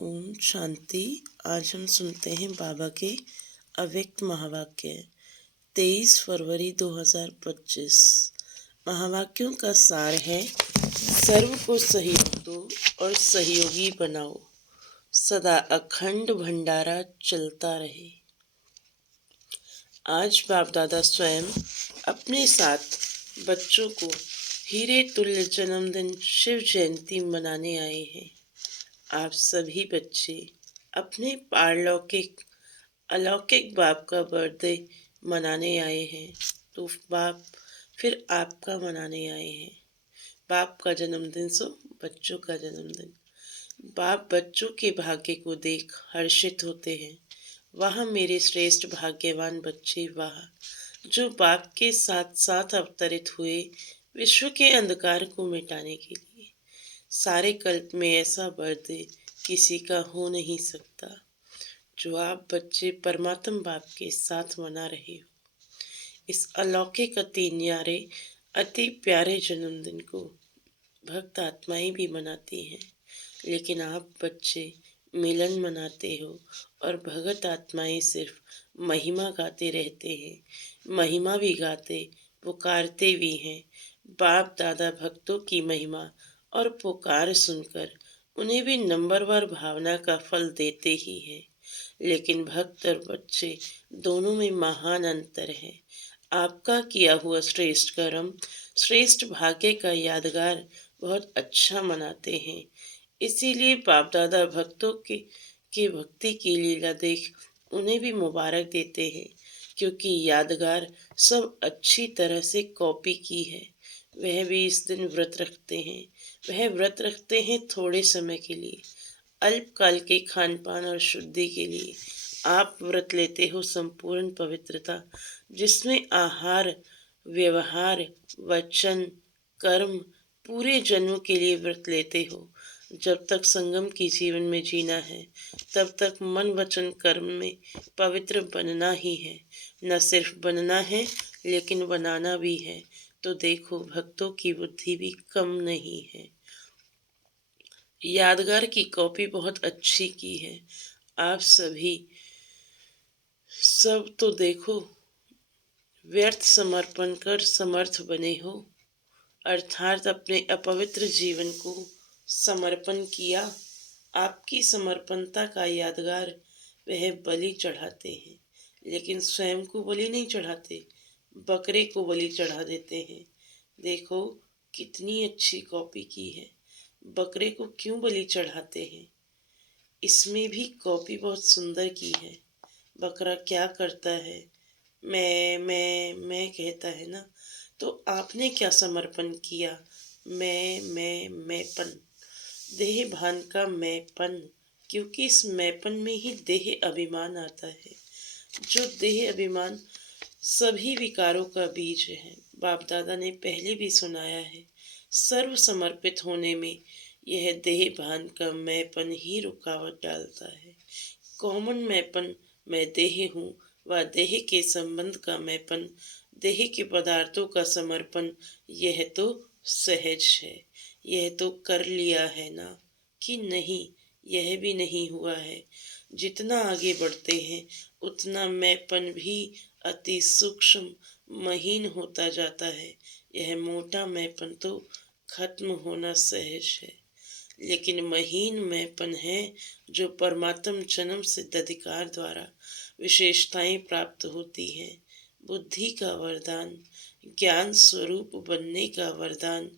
ओम शांति। आज हम सुनते हैं बाबा के अव्यक्त महावाक्य 23 फरवरी 2025। महावाक्यों का सार है, सर्व को सहयोग दो और सहयोगी बनाओ, सदा अखंड भंडारा चलता रहे। आज बाप दादा स्वयं अपने साथ बच्चों को हीरे तुल्य जन्मदिन शिव जयंती मनाने आए हैं। आप सभी बच्चे अपने पारलौकिक अलौकिक बाप का बर्थडे मनाने आए हैं, तो बाप फिर आपका मनाने आए हैं। बाप का जन्मदिन सो बच्चों का जन्मदिन। बाप बच्चों के भाग्य को देख हर्षित होते हैं। वाह मेरे श्रेष्ठ भाग्यवान बच्चे, वाह, जो बाप के साथ साथ अवतरित हुए विश्व के अंधकार को मिटाने के लिए। सारे कल्प में ऐसा बर्थडे किसी का हो नहीं सकता जो आप बच्चे परमात्मा बाप के साथ मना रहे हो। इस अलौकिक अति न्यारे अति प्यारे जन्मदिन को भक्त आत्माएं भी मनाती हैं, लेकिन आप बच्चे मिलन मनाते हो और भगत आत्माएं सिर्फ महिमा गाते रहते हैं। महिमा भी गाते, पुकारते भी हैं। बाप दादा भक्तों की महिमा और पुकार सुनकर उन्हें भी नंबरवार भावना का फल देते ही हैं। लेकिन भक्त और बच्चे दोनों में महान अंतर है। आपका किया हुआ श्रेष्ठ कर्म, श्रेष्ठ भाग्य का यादगार बहुत अच्छा मनाते हैं। इसीलिए बाप दादा भक्तों के भक्ति की लीला देख उन्हें भी मुबारक देते हैं, क्योंकि यादगार सब अच्छी तरह से कॉपी की है। वह भी इस दिन व्रत रखते हैं। वह व्रत रखते हैं थोड़े समय के लिए, अल्पकाल के खान पान और शुद्धि के लिए। आप व्रत लेते हो संपूर्ण पवित्रता, जिसमें आहार, व्यवहार, वचन, कर्म पूरे जन्म के लिए व्रत लेते हो। जब तक संगम की जीवन में जीना है, तब तक मन वचन कर्म में पवित्र बनना ही है। न सिर्फ बनना है, लेकिन बनाना भी है। तो देखो, भक्तों की बुद्धि भी कम नहीं है। यादगार की कॉपी बहुत अच्छी की है। आप सभी सब तो देखो, व्यर्थ समर्पण कर समर्थ बने हो, अर्थात अपने अपवित्र जीवन को समर्पण किया। आपकी समर्पणता का यादगार वह बलि चढ़ाते हैं, लेकिन स्वयं को बलि नहीं चढ़ाते, बकरे को बलि चढ़ा देते हैं। देखो कितनी अच्छी कॉपी की है। बकरे को क्यों बलि चढ़ाते हैं? इसमें भी कॉपी बहुत सुंदर की है। बकरा क्या करता है? मैं कहता है ना। तो आपने क्या समर्पण किया? मैंपन, देह भान का मैंपन, क्योंकि इस मैंपन में ही देह अभिमान आता है। जो देह अभिमान सभी विकारों का बीज है। बाप दादा ने पहले भी सुनाया है, सर्व समर्पित होने में यह देह भान का मैंपन ही रुकावट डालता है। कॉमन मैंपन, मैं देह हूँ, व देह के संबंध का मैंपन, देह के पदार्थों का समर्पण, यह तो सहज है। यह तो कर लिया है ना कि नहीं, यह भी नहीं हुआ है। जितना आगे बढ़ते हैं उतना मैंपन भी अति सूक्ष्म महीन होता जाता है। यह मोटा मैंपन तो खत्म होना सहज है, लेकिन महीन मैंपन है जो परमात्म जन्म सिद्ध अधिकार द्वारा विशेषताएं प्राप्त होती हैं। बुद्धि का वरदान, ज्ञान स्वरूप बनने का वरदान,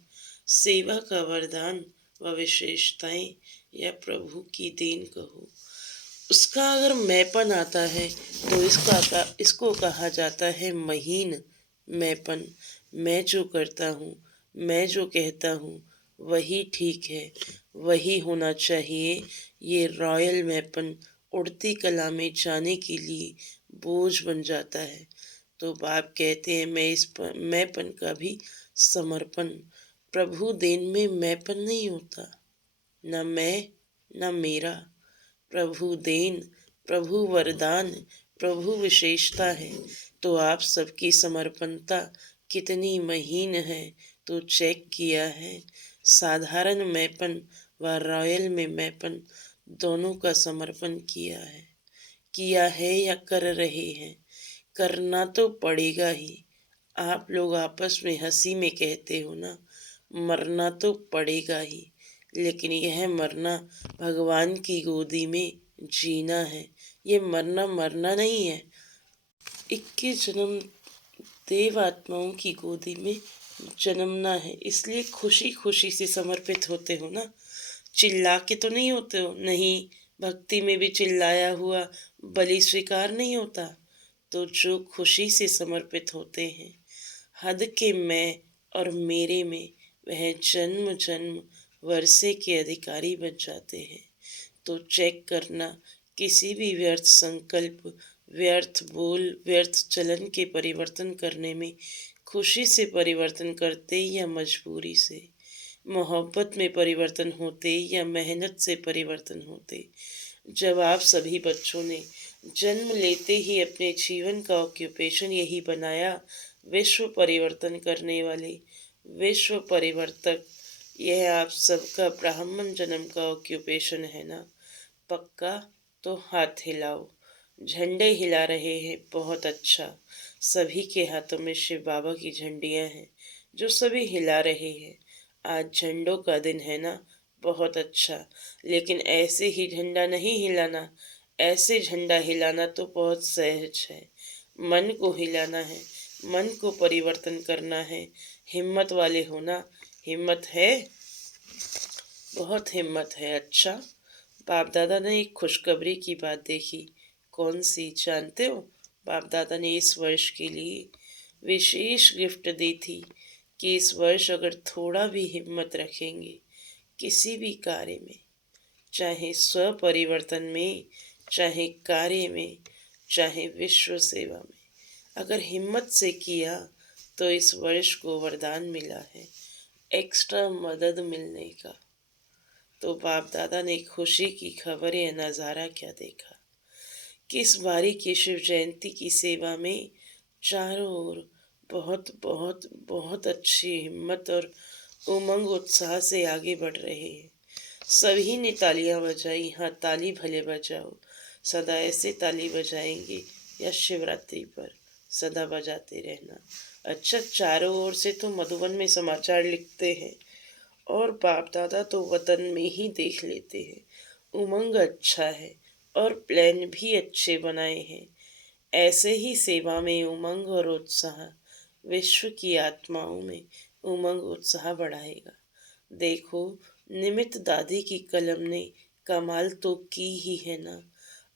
सेवा का वरदान व विशेषताएं, या प्रभु की देन कहो। उसका अगर मैंपन आता है तो इसको कहा जाता है महीन मैंपन। मैं जो करता हूँ, मैं जो कहता हूँ वही ठीक है, वही होना चाहिए। ये रॉयल मैंपन उड़ती कला में जाने के लिए बोझ बन जाता है। तो बाप कहते हैं, मैं इस मैंपन का भी समर्पण। प्रभु देन में मैंपन नहीं होता, न मैं न मेरा। प्रभु देन, प्रभु वरदान, प्रभु विशेषता है। तो आप सबकी समर्पणता कितनी महीन है तो चेक किया है। साधारण मैंपन व रॉयल में मैंपन दोनों का समर्पण किया है या कर रहे हैं। करना तो पड़ेगा ही। आप लोग आपस में हंसी में कहते हो ना, मरना तो पड़ेगा ही, लेकिन यह मरना भगवान की गोदी में जीना है। ये मरना मरना नहीं है। 21 जन्म देव आत्माओं की गोदी में जन्मना है, इसलिए खुशी खुशी से समर्पित होते हो ना, चिल्ला के तो नहीं होते हो। नहीं, भक्ति में भी चिल्लाया हुआ बलि स्वीकार नहीं होता। तो जो खुशी से समर्पित होते हैं, हद के मैं और मेरे में, वह जन्म जन्म वर्षे के अधिकारी बन जाते हैं। तो चेक करना, किसी भी व्यर्थ संकल्प, व्यर्थ बोल, व्यर्थ चलन के परिवर्तन करने में खुशी से परिवर्तन करते या मजबूरी से, मोहब्बत में परिवर्तन होते या मेहनत से परिवर्तन होते। जब आप सभी बच्चों ने जन्म लेते ही अपने जीवन का ऑक्यूपेशन यही बनाया, विश्व परिवर्तन करने वाले विश्व परिवर्तक, यह आप सबका ब्राह्मण जन्म का ऑक्यूपेशन है ना, पक्का? तो हाथ हिलाओ। झंडे हिला रहे हैं, बहुत अच्छा। सभी के हाथों में शिव बाबा की झंडियां हैं जो सभी हिला रहे हैं। आज झंडों का दिन है ना, बहुत अच्छा। लेकिन ऐसे ही झंडा नहीं हिलाना। ऐसे झंडा हिलाना तो बहुत सहज है। मन को हिलाना है, मन को परिवर्तन करना है। हिम्मत वाले होना। हिम्मत है, बहुत हिम्मत है। अच्छा, बाप दादा ने एक खुशखबरी की बात देखी। कौन सी जानते हो? बाप दादा ने इस वर्ष के लिए विशेष गिफ्ट दी थी कि इस वर्ष अगर थोड़ा भी हिम्मत रखेंगे किसी भी कार्य में, चाहे स्व परिवर्तन में, चाहे कार्य में, चाहे विश्व सेवा में, अगर हिम्मत से किया तो इस वर्ष को वरदान मिला है एक्स्ट्रा मदद मिलने का। तो बाप दादा ने खुशी की खबर या नज़ारा क्या देखा कि इस बारी की शिव जयंती की सेवा में चारों ओर बहुत बहुत बहुत अच्छी हिम्मत और उमंग उत्साह से आगे बढ़ रहे हैं। सभी ने तालियां बजाई। हाँ, ताली भले बजाओ, सदा ऐसे ताली बजाएंगे या शिवरात्रि पर सदा बजाते रहना। अच्छा, चारों ओर से तो मधुबन में समाचार लिखते हैं और बाप दादा तो वतन में ही देख लेते हैं। उमंग अच्छा है और प्लान भी अच्छे बनाए हैं। ऐसे ही सेवा में उमंग और उत्साह विश्व की आत्माओं में उमंग उत्साह बढ़ाएगा। देखो, निमित दादी की कलम ने कमाल तो की ही है ना,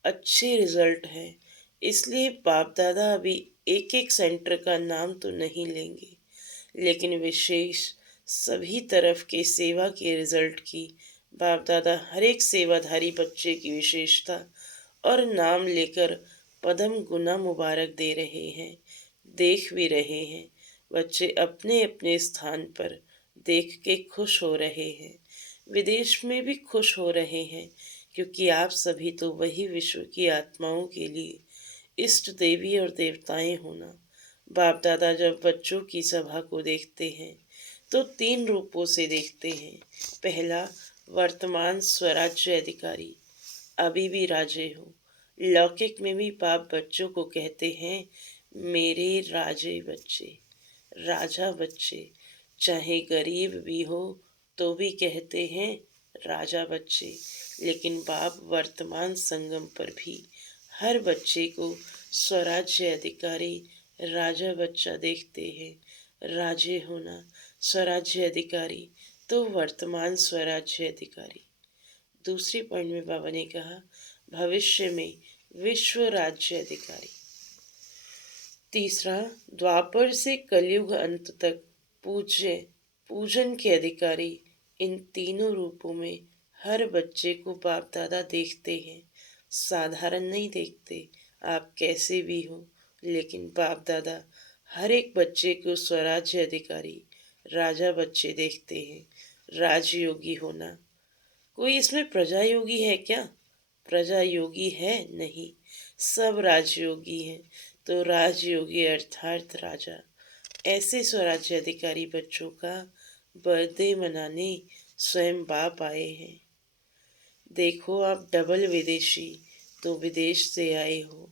अच्छे रिजल्ट हैं। इसलिए बाप दादा अभी एक एक सेंटर का नाम तो नहीं लेंगे, लेकिन विशेष सभी तरफ के सेवा के रिजल्ट की बाप दादा हर एक सेवाधारी बच्चे की विशेषता और नाम लेकर पदम गुना मुबारक दे रहे हैं। देख भी रहे हैं, बच्चे अपने अपने स्थान पर देख के खुश हो रहे हैं। विदेश में भी खुश हो रहे हैं, क्योंकि आप सभी तो वही विश्व की आत्माओं के लिए इष्ट देवी और देवताएं होना। बाप दादा जब बच्चों की सभा को देखते हैं तो 3 रूपों से देखते हैं। पहला, वर्तमान स्वराज्य अधिकारी, अभी भी राजे हो। लौकिक में भी बाप बच्चों को कहते हैं, मेरे राजे बच्चे, राजा बच्चे। चाहे गरीब भी हो तो भी कहते हैं राजा बच्चे। लेकिन बाप वर्तमान संगम पर भी हर बच्चे को स्वराज्य अधिकारी, राजा बच्चा देखते हैं। राजे होना, स्वराज्य अधिकारी, तो वर्तमान स्वराज्य अधिकारी। दूसरी पॉइंट में बाबा ने कहा, भविष्य में विश्व राज्य अधिकारी। तीसरा, द्वापर से कलयुग अंत तक पूज्य, पूजन के अधिकारी। इन तीनों रूपों में हर बच्चे को बाप दादा देखते हैं। साधारण नहीं देखते, आप कैसे भी हो, लेकिन बाप दादा हर एक बच्चे को स्वराज्य अधिकारी, राजा बच्चे देखते हैं। राजयोगी होना, कोई इसमें प्रजा योगी है क्या? प्रजा योगी है नहीं, सब राजयोगी हैं। तो राजयोगी अर्थात राजा। ऐसे स्वराज्य अधिकारी बच्चों का बर्थडे मनाने स्वयं बाप आए हैं। देखो आप डबल विदेशी, तो विदेश से आए हो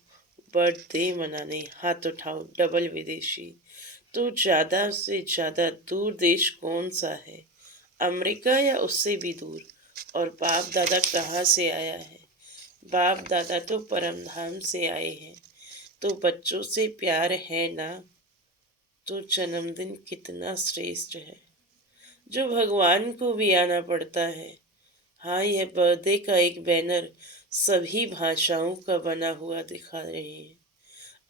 बर्थडे मनाने, हाथ उठाओ डबल विदेशी। तो ज़्यादा से ज़्यादा दूर देश कौन सा है, अमेरिका या उससे भी दूर? और बाप दादा कहाँ से आया है? बाप दादा तो परमधाम से आए हैं। तो बच्चों से प्यार है ना, तो जन्मदिन कितना श्रेष्ठ है, जो भगवान को भी आना पड़ता है। हाँ, यह बर्थडे का एक बैनर सभी भाषाओं का बना हुआ दिखा रहे हैं।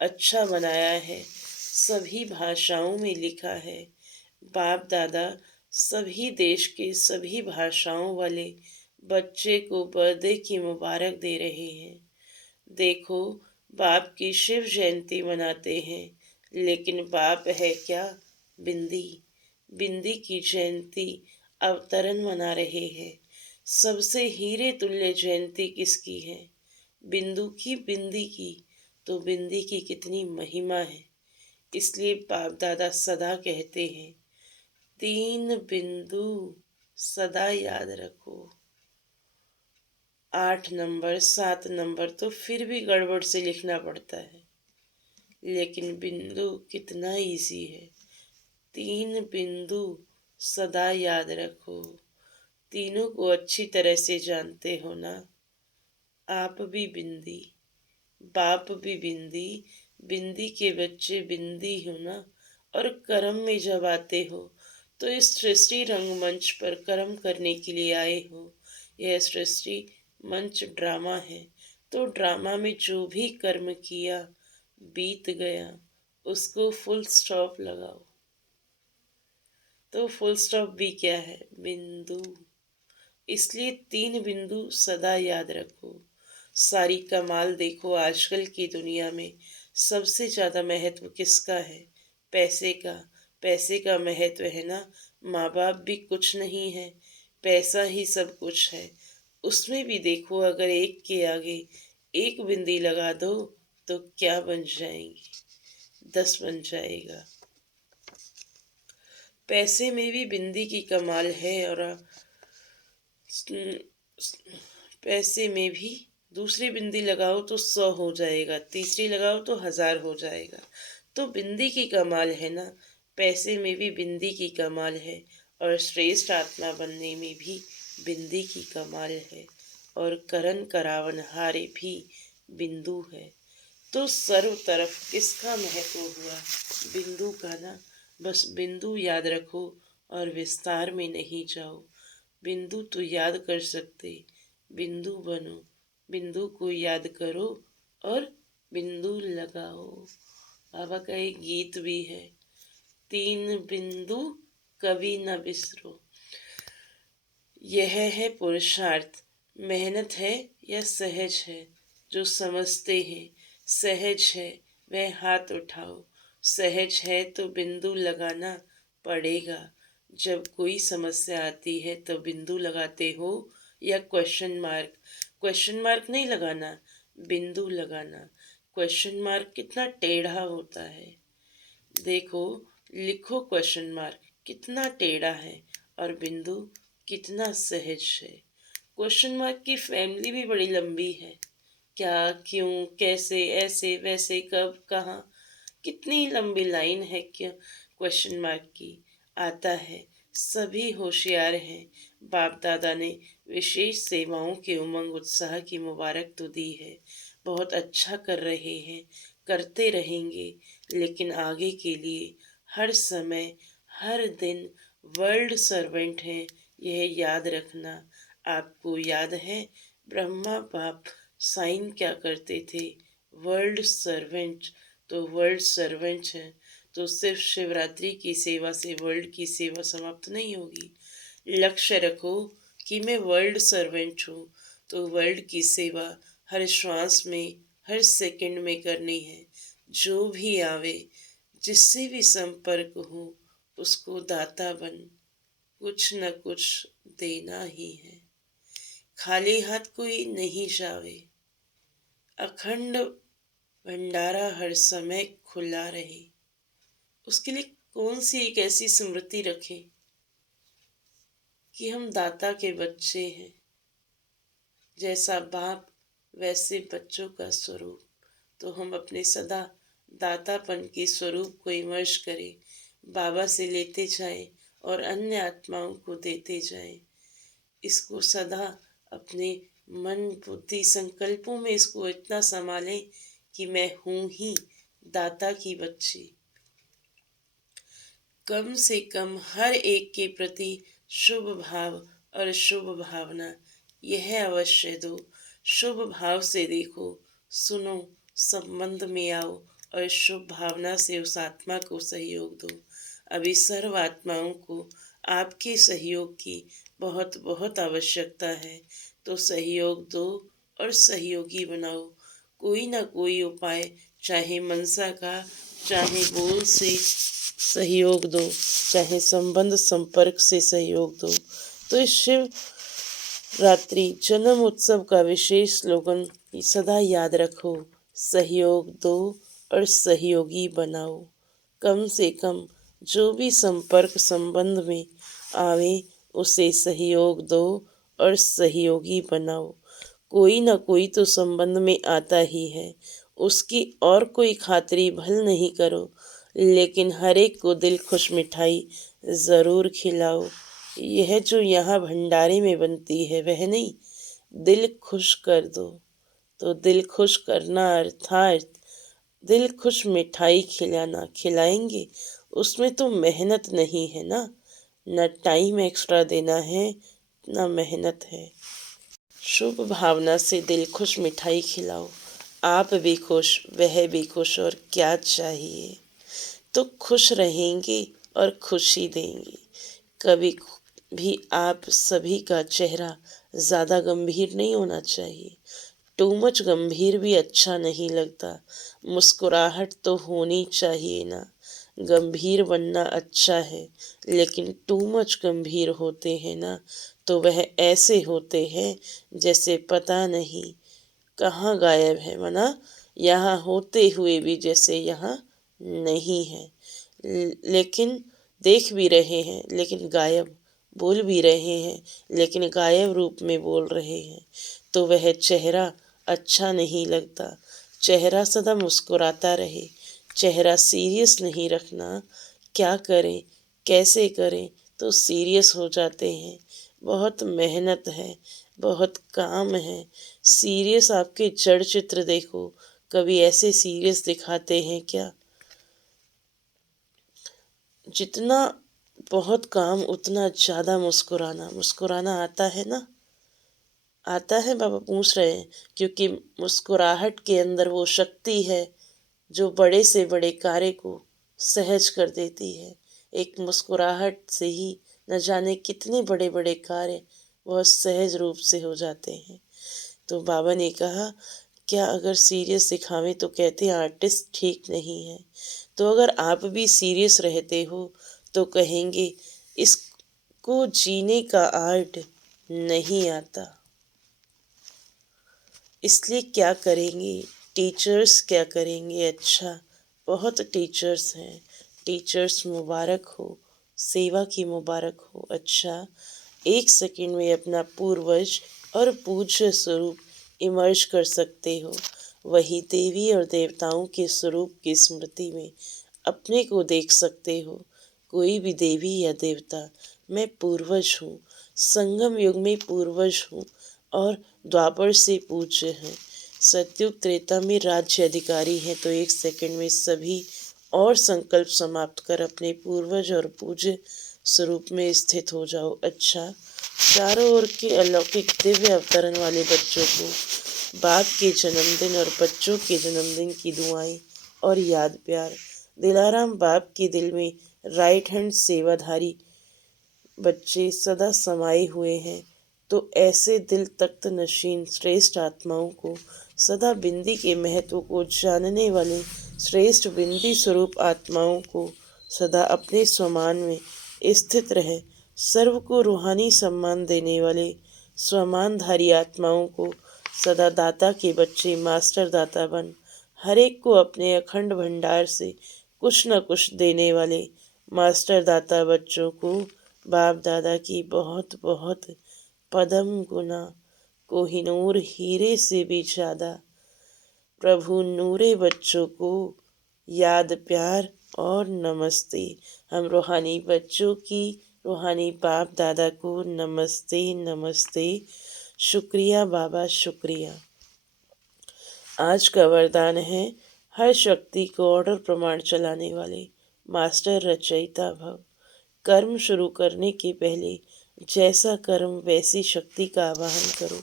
अच्छा बनाया है, सभी भाषाओं में लिखा है। बाप दादा सभी देश के सभी भाषाओं वाले बच्चे को बर्थडे की मुबारक दे रहे हैं। देखो, बाप की शिव जयंती मनाते हैं, लेकिन बाप है क्या? बिंदी। बिंदी की जयंती अवतरण मना रहे हैं। सबसे हीरे तुल्य जयंती किसकी है? बिंदु की, बिंदी की। तो बिंदी की कितनी महिमा है, इसलिए बाप दादा सदा कहते हैं, 3 बिंदु सदा याद रखो। 8 नंबर 7 नंबर तो फिर भी गड़बड़ से लिखना पड़ता है, लेकिन बिंदु कितना इजी है। 3 बिंदु सदा याद रखो। तीनों को अच्छी तरह से जानते हो ना? आप भी बिंदी, बाप भी बिंदी, बिंदी के बच्चे बिंदी हो ना? और कर्म में जब आते हो, तो इस सृष्टि रंगमंच पर कर्म करने के लिए आए हो। यह सृष्टि मंच ड्रामा है, तो ड्रामा में जो भी कर्म किया बीत गया, उसको फुल स्टॉप लगाओ। तो फुल स्टॉप भी क्या है? बिंदु। इसलिए 3 बिंदु सदा याद रखो। सारी कमाल देखो, आजकल की दुनिया में सबसे ज़्यादा महत्व किसका है? पैसे का। पैसे का महत्व है ना? माँ बाप भी कुछ नहीं है, पैसा ही सब कुछ है। उसमें भी देखो, अगर एक के आगे एक बिंदी लगा दो, तो क्या बन जाएंगी? 10 बन जाएगा। पैसे में भी बिंदी की कमाल है, और पैसे में भी दूसरी बिंदी लगाओ तो 100 हो जाएगा, तीसरी लगाओ तो 1000 हो जाएगा। तो बिंदी की कमाल है ना? पैसे में भी बिंदी की कमाल है, और श्रेष्ठ आत्मा बनने में भी बिंदी की कमाल है, और करण करावन हारे भी बिंदु है। तो सर्व तरफ किसका महत्व हुआ? बिंदु का ना? बस बिंदु याद रखो और विस्तार में नहीं जाओ। बिंदु तो याद कर सकते, बिंदु बनो, बिंदु को याद करो और बिंदु लगाओ। बाबा का एक गीत भी है, 3 बिंदु कभी न बिसरो। यह है पुरुषार्थ, मेहनत है या सहज है? जो समझते हैं सहज है, वह हाथ उठाओ। सहज है तो बिंदु लगाना पड़ेगा। जब कोई समस्या आती है तो बिंदु लगाते हो या क्वेश्चन मार्क? क्वेश्चन मार्क नहीं लगाना, बिंदु लगाना। क्वेश्चन मार्क कितना टेढ़ा होता है, देखो, लिखो क्वेश्चन मार्क कितना टेढ़ा है, और बिंदु कितना सहज है। क्वेश्चन मार्क की फैमिली भी बड़ी लंबी है। क्या, क्यों, कैसे, ऐसे, वैसे, कब, कहाँ, कितनी लंबी लाइन है क्या क्वेश्चन मार्क की। आता है, सभी होशियार हैं। बाप दादा ने विशेष सेवाओं के उमंग उत्साह की मुबारक तो दी है, बहुत अच्छा कर रहे हैं, करते रहेंगे, लेकिन आगे के लिए हर समय, हर दिन वर्ल्ड सर्वेंट हैं, यह याद रखना। आपको याद है ब्रह्मा बाप साइन क्या करते थे? World servant. तो वर्ल्ड सर्वेंट हैं, तो सिर्फ शिवरात्रि की सेवा से वर्ल्ड की सेवा समाप्त नहीं होगी। लक्ष्य रखो कि मैं वर्ल्ड सर्वेंट हूँ, तो वर्ल्ड की सेवा हर श्वास में, हर सेकंड में करनी है। जो भी आवे, जिससे भी संपर्क हो, उसको दाता बन कुछ न कुछ देना ही है। खाली हाथ कोई नहीं जावे, अखंड भंडारा हर समय खुला रहे। उसके लिए कौन सी एक ऐसी स्मृति रखें कि हम दाता के बच्चे हैं, जैसा बाप वैसे बच्चों का स्वरूप। तो हम अपने सदा दातापन के स्वरूप को इमर्ज करें, बाबा से लेते जाएं और अन्य आत्माओं को देते जाएं। इसको सदा अपने मन बुद्धि संकल्पों में इसको इतना संभालें कि मैं हूँ ही दाता की बच्ची। कम से कम हर एक के प्रति शुभ भाव और शुभ भावना यह अवश्य दो। शुभ भाव से देखो, सुनो, संबंध में आओ और शुभ भावना से उस आत्मा को सहयोग दो। अभी सर्व आत्माओं को आपके सहयोग की बहुत बहुत आवश्यकता है, तो सहयोग दो और सहयोगी बनाओ। कोई ना कोई उपाय, चाहे मनसा का, चाहे बोल से सहयोग दो, चाहे संबंध संपर्क से सहयोग दो। तो इस शिव रात्रि जन्म उत्सव का विशेष स्लोगन सदा याद रखो, सहयोग दो और सहयोगी बनाओ। कम से कम जो भी संपर्क संबंध में आवे उसे सहयोग दो और सहयोगी बनाओ। कोई ना कोई तो संबंध में आता ही है, उसकी और कोई खातिरी भल नहीं करो, लेकिन हर एक को दिल खुश मिठाई ज़रूर खिलाओ। यह जो यहाँ भंडारे में बनती है वह नहीं, दिल खुश कर दो। तो दिल खुश करना अर्थात दिल खुश मिठाई खिलाना। खिलाएंगे उसमें तो मेहनत नहीं है ना, न टाइम एक्स्ट्रा देना है, न मेहनत है। शुभ भावना से दिल खुश मिठाई खिलाओ। आप भी खुश, वह भी खुश, और क्या चाहिए। तो खुश रहेंगे और खुशी देंगे। कभी भी आप सभी का चेहरा ज़्यादा गंभीर नहीं होना चाहिए। टू मच गंभीर भी अच्छा नहीं लगता। मुस्कुराहट तो होनी चाहिए ना। गंभीर बनना अच्छा है, लेकिन टू मच गंभीर होते हैं ना, तो वह ऐसे होते हैं जैसे पता नहीं कहाँ गायब है, मना यहाँ होते हुए भी जैसे यहाँ नहीं है। लेकिन देख भी रहे हैं लेकिन गायब, बोल भी रहे हैं लेकिन गायब रूप में बोल रहे हैं। तो वह चेहरा अच्छा नहीं लगता। चेहरा सदा मुस्कुराता रहे, चेहरा सीरियस नहीं रखना। क्या करें, कैसे करें, तो सीरियस हो जाते हैं। बहुत मेहनत है, बहुत काम है। सीरियस आपके जड़ चित्र देखो, कभी ऐसे सीरियस दिखाते हैं क्या। जितना बहुत काम उतना ज़्यादा मुस्कुराना। मुस्कुराना आता है ना, आता है, बाबा पूछ रहे हैं, क्योंकि मुस्कुराहट के अंदर वो शक्ति है जो बड़े से बड़े कार्य को सहज कर देती है। एक मुस्कुराहट से ही न जाने कितने बड़े बड़े कार्य बहुत सहज रूप से हो जाते हैं। तो बाबा ने कहा, क्या अगर सीरियस दिखावें तो कहते हैं आर्टिस्ट ठीक नहीं है। तो अगर आप भी सीरियस रहते हो तो कहेंगे इसको जीने का आर्ट नहीं आता। इसलिए क्या करेंगे, टीचर्स क्या करेंगे। अच्छा, बहुत टीचर्स हैं, टीचर्स मुबारक हो, सेवा की मुबारक हो। अच्छा, एक सेकंड में अपना पूर्वज और पूज्य स्वरूप इमर्ज कर सकते हो। वही देवी और देवताओं के स्वरूप की स्मृति में अपने को देख सकते हो। कोई भी देवी या देवता, मैं पूर्वज हूँ, संगम युग में पूर्वज हूँ और द्वापर से पूज्य हैं। सतयुग त्रेता में राज्य अधिकारी हैं। तो एक सेकंड में सभी और संकल्प समाप्त कर अपने पूर्वज और पूज्य स्वरूप में स्थित हो जाओ। अच्छा, चारों ओर के अलौकिक दिव्य अवतरण वाले बच्चों को बाप के जन्मदिन और बच्चों के जन्मदिन की दुआएं और याद प्यार। दिलाराम बाप के दिल में राइट हैंड सेवाधारी बच्चे सदा समाये हुए हैं। तो ऐसे दिल तख्त नशीन श्रेष्ठ आत्माओं को, सदा बिंदी के महत्व को जानने वाले श्रेष्ठ बिंदी स्वरूप आत्माओं को सदा अपने स्वमान में स्थित रहे, सर्व को रूहानी सम्मान देने वाले स्वमानधारी आत्माओं को सदा दाता के बच्चे मास्टर दाता बन हर एक को अपने अखंड भंडार से कुछ न कुछ देने वाले मास्टर दाता बच्चों को बाप दादा की बहुत बहुत पदम गुना कोहिनूर हीरे से भी ज़्यादा। प्रभु नूरे बच्चों को याद प्यार और नमस्ते। हम रूहानी बच्चों की रूहानी बाप दादा को नमस्ते नमस्ते। शुक्रिया बाबा, शुक्रिया। आज का वरदान है हर शक्ति को ऑर्डर प्रमाण चलाने वाले मास्टर रचयिता भव। कर्म शुरू करने के पहले जैसा कर्म वैसी शक्ति का आवाहन करो।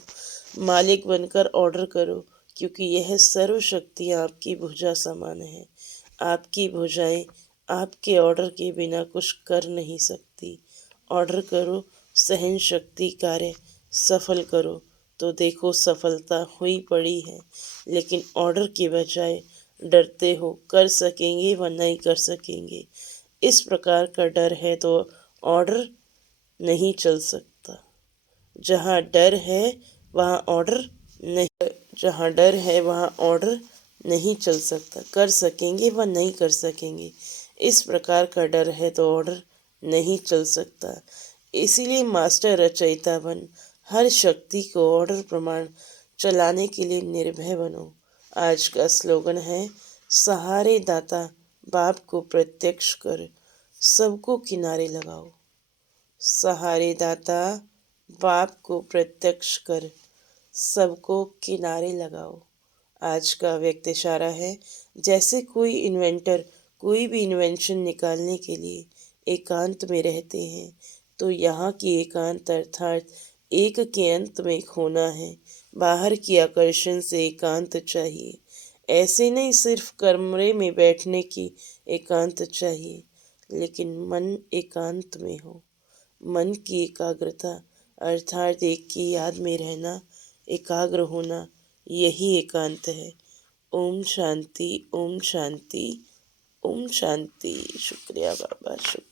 मालिक बनकर ऑर्डर करो, क्योंकि यह सर्व शक्तियाँ आपकी भुजा समान है। आपकी भुजाएं आपके ऑर्डर के बिना कुछ कर नहीं सकती। ऑर्डर करो, सहन शक्ति कार्य सफल करो, तो देखो सफलता हुई पड़ी है। लेकिन ऑर्डर के बजाय डरते हो, कर सकेंगे व नहीं कर सकेंगे, इस प्रकार का डर है तो ऑर्डर नहीं चल सकता। जहाँ डर है वहाँ ऑर्डर नहीं, जहाँ डर है वहाँ ऑर्डर नहीं चल सकता। कर सकेंगे व नहीं कर सकेंगे, इस प्रकार का डर है तो ऑर्डर नहीं चल सकता। इसीलिए मास्टर रचयिता बन हर शक्ति को ऑर्डर प्रमाण चलाने के लिए निर्भय बनो। आज का स्लोगन है सहारे दाता बाप को प्रत्यक्ष कर सबको किनारे लगाओ। सहारे दाता बाप को प्रत्यक्ष कर सबको किनारे लगाओ। आज का व्यक्त इशारा है, जैसे कोई इन्वेंटर कोई भी इन्वेंशन निकालने के लिए एकांत में रहते हैं, तो यहाँ की एकांत अर्थात एक के अंत में खोना है। बाहर की आकर्षण से एकांत चाहिए। ऐसे नहीं सिर्फ कमरे में बैठने की एकांत चाहिए, लेकिन मन एकांत में हो। मन की एकाग्रता अर्थात एक की याद में रहना, एकाग्र होना, यही एकांत है। ओम शांति, ओम शांति, ओम शांति। शुक्रिया बाबा, शुक्रिया।